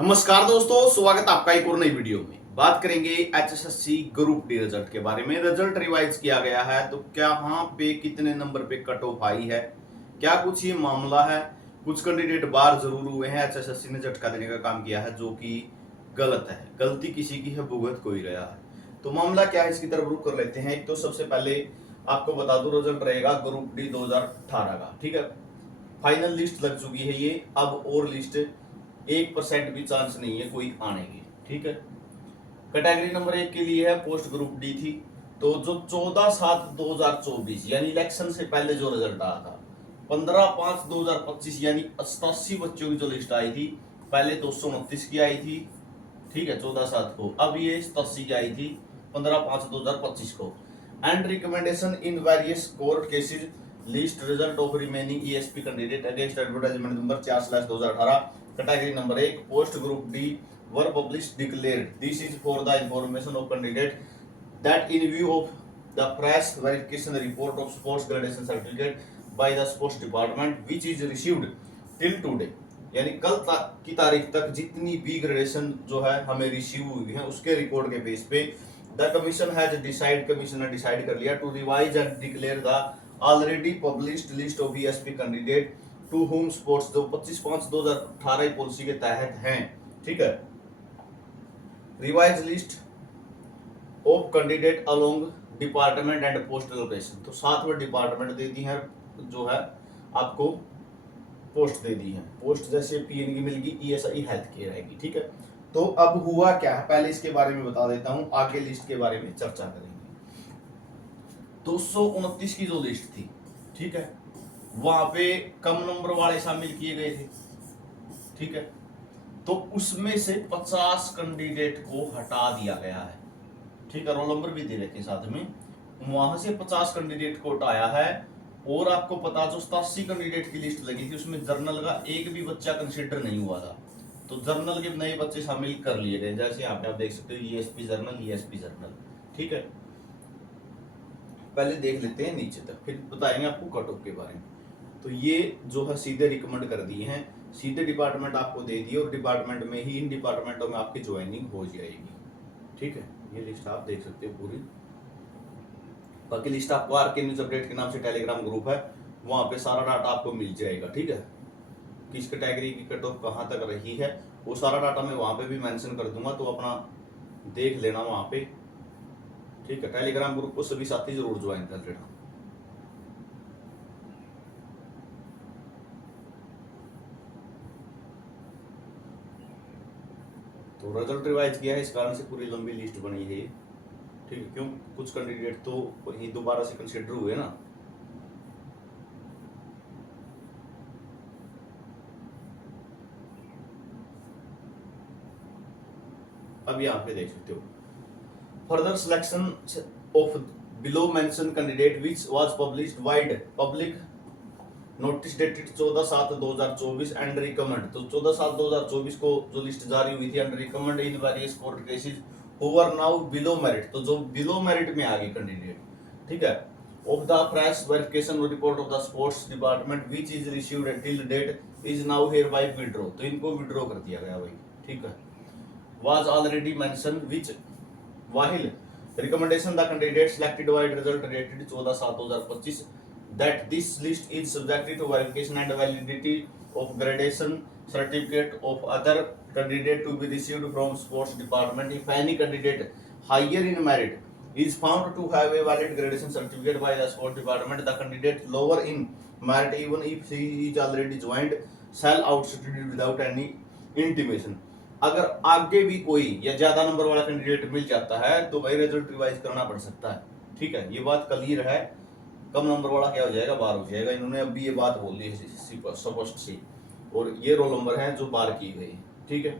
नमस्कार दोस्तों, स्वागत है आपका एक और नई वीडियो में। बात करेंगे एचएसएससी ग्रुप डी रिजल्ट के बारे में। रिजल्ट रिवाइज किया गया है तो क्या वहां पे कितने नंबर पे कट ऑफ आई है, क्या कुछ ये मामला है। कुछ कैंडिडेट बाहर जरूर हुए हैं, एचएसएससी ने झटका देने का काम किया है जो कि गलत है। गलती किसी की है, भुगत कोई रहा है। तो मामला क्या है, इसकी तरफ रुख कर लेते हैं। एक तो सबसे पहले आपको बता दूं, रिजल्ट रहेगा ग्रुप डी 2018 का। ठीक है, फाइनल लिस्ट लग चुकी है ये। अब और लिस्ट 1% भी चांस नहीं है कोई आने की। ठीक है, कैटेगरी नंबर 1 के लिए है, पोस्ट ग्रुप डी थी। तो जो 14/7/2024 यानी इलेक्शन से पहले जो रिजल्ट आया था, 15/5/2025 यानी 87 बच्चों की जो लिस्ट आई थी, पहले 229 की आई थी। ठीक है, 14/7 को। अब ये 87 की आई थी 15/5/2025 को। And recommendation in various court cases list result of remaining ESP candidate against advertisement number 4/2018 category number 1 post group D were publish declared. This is for the information of candidate that in view of the press verification report of sports graduation certificate by the sports department which is received till today, यानी कल की तारीख तक जितनी B gradation जो है हमें receive हुई है उसके रिकॉर्ड के बेस पे the commission has decide, commission ने डिसाइड कर लिया to revise and declare the already published list of ESP candidate to home sports जो 25/5/2018 पॉलिसी के तहत हैं। ठीक है, revise list of candidate along department and post location. तो 7 में डिपार्टमेंट दे दी है, जो है आपको पोस्ट दे दी है। पोस्ट जैसे पीएन की मिलेगी, ईएसआई हेल्थ केयर आएगी। ठीक है, तो अब हुआ क्या है पहले इसके बारे में बता देता हूं, आगे लिस्ट के बारे में चर्चा करेंगे। 229 की जो लिस्ट थी, ठीक है, वहां पे कम नंबर वाले शामिल किए गए थे। ठीक है, तो उसमें से 50 कैंडिडेट को हटा दिया गया है। ठीक है, रोल नंबर भी दे रखे साथ में। वहां से 50 कैंडिडेट को हटाया है। और आपको पता, जो 87 कैंडिडेट की लिस्ट लगी थी उसमें जर्नल का एक भी बच्चा कंसिडर नहीं हुआ था। तो जर्नल के नए बच्चे शामिल कर लिए गए, जैसे यहाँ पे आप देख सकते हो ईएसपी जर्नल, ईएसपी जर्नल। ठीक है, पहले देख लेते हैं नीचे तक, फिर बताएंगे आपको कट ऑफ के बारे में। तो ये जो है सीधे रिकमेंड कर दिए हैं, सीधे डिपार्टमेंट आपको दे दिए और डिपार्टमेंट में ही इन डिपार्टमेंटों में आपकी ज्वाइनिंग हो जाएगी। ठीक है, ये लिस्ट आप देख सकते हो पूरी। बाकी लिस्ट आपको आरके न्यूज अपडेट के नाम से टेलीग्राम ग्रुप है, वहां पे सारा डाटा आपको मिल जाएगा। ठीक है, किस कैटेगरी की कट ऑफ कहाँ तक रही है वो सारा डाटा मैं वहां पे भी मेंशन कर दूंगा, तो अपना देख लेना वहां पे। ठीक है, टेलीग्राम ग्रुप को सभी साथी जरूर ज्वाइन कर लेना। तो रिजल्ट रिवाइज किया है, इस कारण से पूरी लंबी लिस्ट बनी है। ठीक है, क्यों कुछ कैंडिडेट तो वही दोबारा से कंसिडर हुए ना। अब यहाँ पे देख सकते हो, further selection of below mention candidate which was published vide public notice dated 14/7/2024 and recommend. तो 14/7/2024 को जो लिस्ट जारी हुई थी and recommend in various court cases who are now below merit. तो जो बिलो मेरिट में आ गई कैंडिडेट, ठीक है, of the press verification report of the sports department which is received till date is now hereby withdraw. तो इनको withdraw कर दिया गया भाई। ठीक है, was already mentioned which while recommendation the candidate selected by result dated 14/7/2025 that this list is subject to verification and validity of gradation certificate of other candidate to be received from sports department. If any candidate higher in merit is found to have a valid gradation certificate by the sports department, the candidate lower in merit even if he is already joined shall outstanding without any intimation. अगर आगे भी कोई या ज्यादा number वाला candidate मिल जाता है तो भाई रिजल्ट रिवाइज करना पड़ सकता है। ठीक है, ये बात क्लियर है। कम नंबर वाला क्या हो जाएगा, बाहर हो जाएगा। इन्होंने अभी ये बात बोल दी है स्पष्ट सी, और ये रोल नंबर है जो बाहर की गई। ठीक है,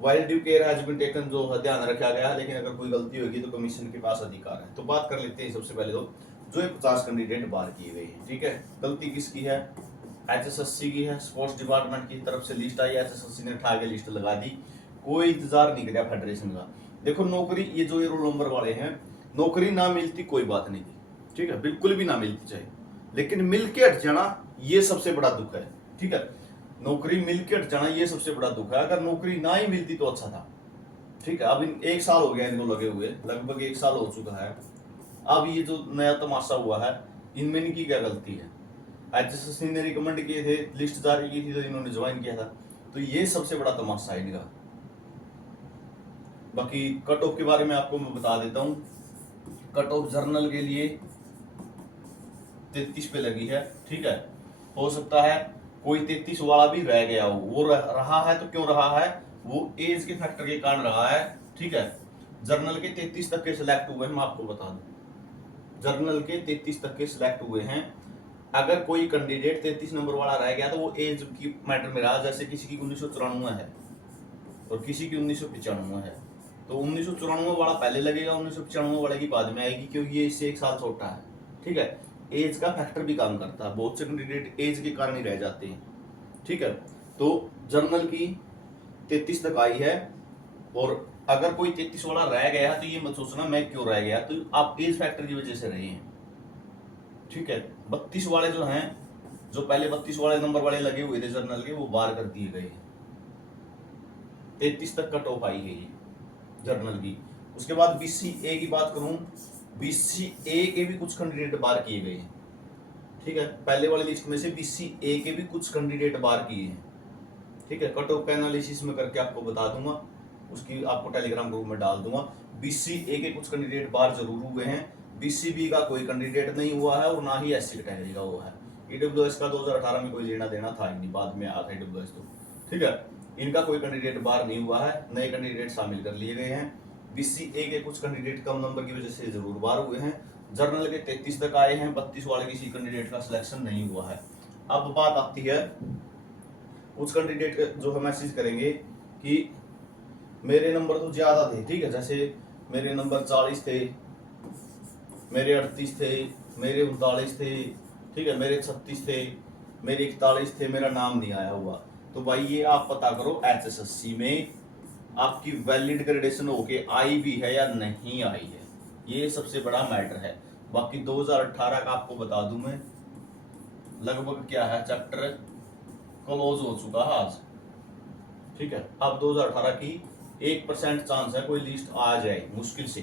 while due care has been taken, जो ध्यान रखा गया है, लेकिन अगर कोई गलती होगी तो कमीशन के पास अधिकार है। तो बात कर लेते हैं सबसे पहले तो जो 50 कैंडिडेट बाहर किए गए हैं। ठीक है, गलती किसकी है, एचएसएससी की है। स्पोर्ट्स डिपार्टमेंट की तरफ से लिस्ट आई, एचएसएससी ने उठा के लिस्ट लगा दी, कोई इंतजार नहीं किया फेडरेशन का। देखो नौकरी, ये जो ये रोल नंबर वाले हैं, नौकरी ना मिलती कोई बात नहीं थी। ठीक है, बिल्कुल भी ना मिलती चाहिए, लेकिन मिल के हट जाना ये सबसे बड़ा दुख है। ठीक है, नौकरी मिलकर हट जाना ये सबसे बड़ा दुख है। अगर नौकरी ना ही मिलती तो अच्छा था। ठीक है, अब एक साल हो गया इनको लगे हुए, लगभग एक साल हो चुका है। अब ये जो नया तमाशा हुआ है, इनमें इनकी क्या गलती है? HSSC ने रिकमेंड किए थे, लिस्ट जारी की थी तो इन्होंने ज्वाइन किया था, तो ये सबसे बड़ा तमाशा है इनका। बाकी कट ऑफ के बारे में आपको मैं बता देता हूँ। कट ऑफ जर्नल के लिए 33 पे लगी है। ठीक है, हो सकता है कोई 33 वाला भी रह गया हो, वो रहा है तो क्यों रहा है? वो एज के फैक्टर के कारण रहा है। ठीक है, जर्नल के 33 तक के सिलेक्ट हुए हैं, मैं आपको बता दूं, जर्नल के 33 तक के सिलेक्ट हुए हैं। अगर कोई कैंडिडेट 33 नंबर वाला रह गया तो वो एज की मैटर में रहा। जैसे किसी की 1994 है और किसी की 1995 है, तो 1994 वाला पहले लगेगा, 1995 वाले की बाद में आएगी, क्योंकि ये इससे एक साल छोटा है। ठीक है, एज का फैक्टर भी काम करता है, बहुत से कैंडिडेट एज के कारण ही रह जाते हैं। ठीक है, तो जर्नल की 33 तक आई है, और अगर कोई 33 वाला रह गया तो ये मत सोचना मैं क्यों रह गया, तो आप एज फैक्टर की वजह से रहे हैं। ठीक है, 32 वाले जो हैं, जो पहले 32 वाले नंबर वाले लगे हुए थे जर्नल के, वो बाहर कर दिए गए हैं। 33 तक कट ऑफ आई है ये जर्नल की। उसके बाद BCA की बात करूं, BCA के भी कुछ कैंडिडेट बाहर किए गए हैं। ठीक है, पहले वाली लिस्ट में से BCA के भी कुछ कैंडिडेट बाहर किए हैं। ठीक है, कट ऑफ का एनालिसिस में करके आपको बता दूंगा, उसकी आपको टेलीग्राम ग्रुप में डाल दूंगा। BCA के कुछ कैंडिडेट बाहर जरूर हुए हैं, BCB का कोई कैंडिडेट नहीं हुआ है, और ना ही SC कैटेगरी का हुआ है। EWS का 2018 में कोई लेना देना था ही नहीं, बाद में आया था EWS तो। ठीक है, इनका कोई कैंडिडेट बाहर नहीं हुआ है, नए कैंडिडेट शामिल कर लिए गए हैं। BCA के कुछ कैंडिडेट कम नंबर की वजह से जरूर बाहर हुए हैं। जर्नल के 33 तक आए हैं, 32 वाले किसी कैंडिडेट का सिलेक्शन नहीं हुआ है। अब बात आती है उस कैंडिडेट जो हम मैसेज करेंगे कि मेरे नंबर तो ज्यादा थे। ठीक है, जैसे मेरे नंबर 40 थे, मेरे 38 थे, मेरे 39 थे, ठीक है, मेरे 36 थे, मेरे 41 थे, मेरा नाम नहीं आया हुआ, तो भाई ये आप पता करो HSSC में आपकी वैलिड ग्रेडेशन होके आई भी है या नहीं आई है, ये सबसे बड़ा मैटर है। बाकी 2018 का आपको बता दूं मैं, लगभग क्या है, चैप्टर क्लोज हो चुका है आज। ठीक है, अब 2018 की 1% चांस है कोई लिस्ट आ जाए, मुश्किल से।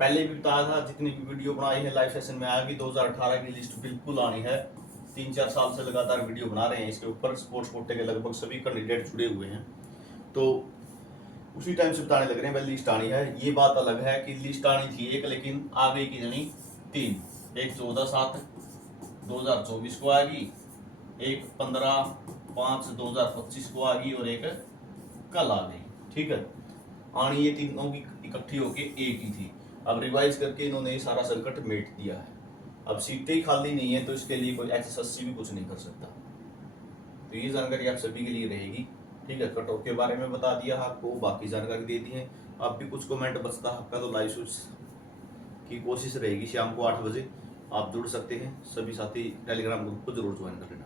पहले भी बताया था, जितनी भी वीडियो बनाई है लाइव सेशन में आया कि 2018 की लिस्ट बिल्कुल आनी है। 3-4 साल से लगातार वीडियो बना रहे हैं इसके ऊपर, स्पोर्ट्स कोटे के लगभग सभी कैंडिडेट जुड़े हुए हैं, तो उसी टाइम से बताने लग रहे हैं भाई लिस्ट आनी है। ये बात अलग है कि लिस्ट आनी थी एक, लेकिन आ गई कितनी, 3, एक 14/7/2024 को आ गई, एक 15/5/2025 को आ गई, और एक कल आ गई। ठीक है, आनी ये तीनों की इकट्ठी होके एक ही थी। अब रिवाइज करके इन्होंने ये सारा संकट मेट दिया है। अब सीटें ही खाली नहीं है, तो इसके लिए कोई HSSC भी कुछ नहीं कर सकता। तो ये जानकारी आप सभी के लिए रहेगी। ठीक है, कट ऑफ के बारे में बता दिया आपको, बाकी जानकारी दे दी है। आप भी कुछ कमेंट बचता आपका तो लाइव शूट की कोशिश रहेगी, शाम को 8 बजे आप जुड़ सकते हैं। सभी साथी टेलीग्राम ग्रुप को जरूर ज्वाइन कर लेना।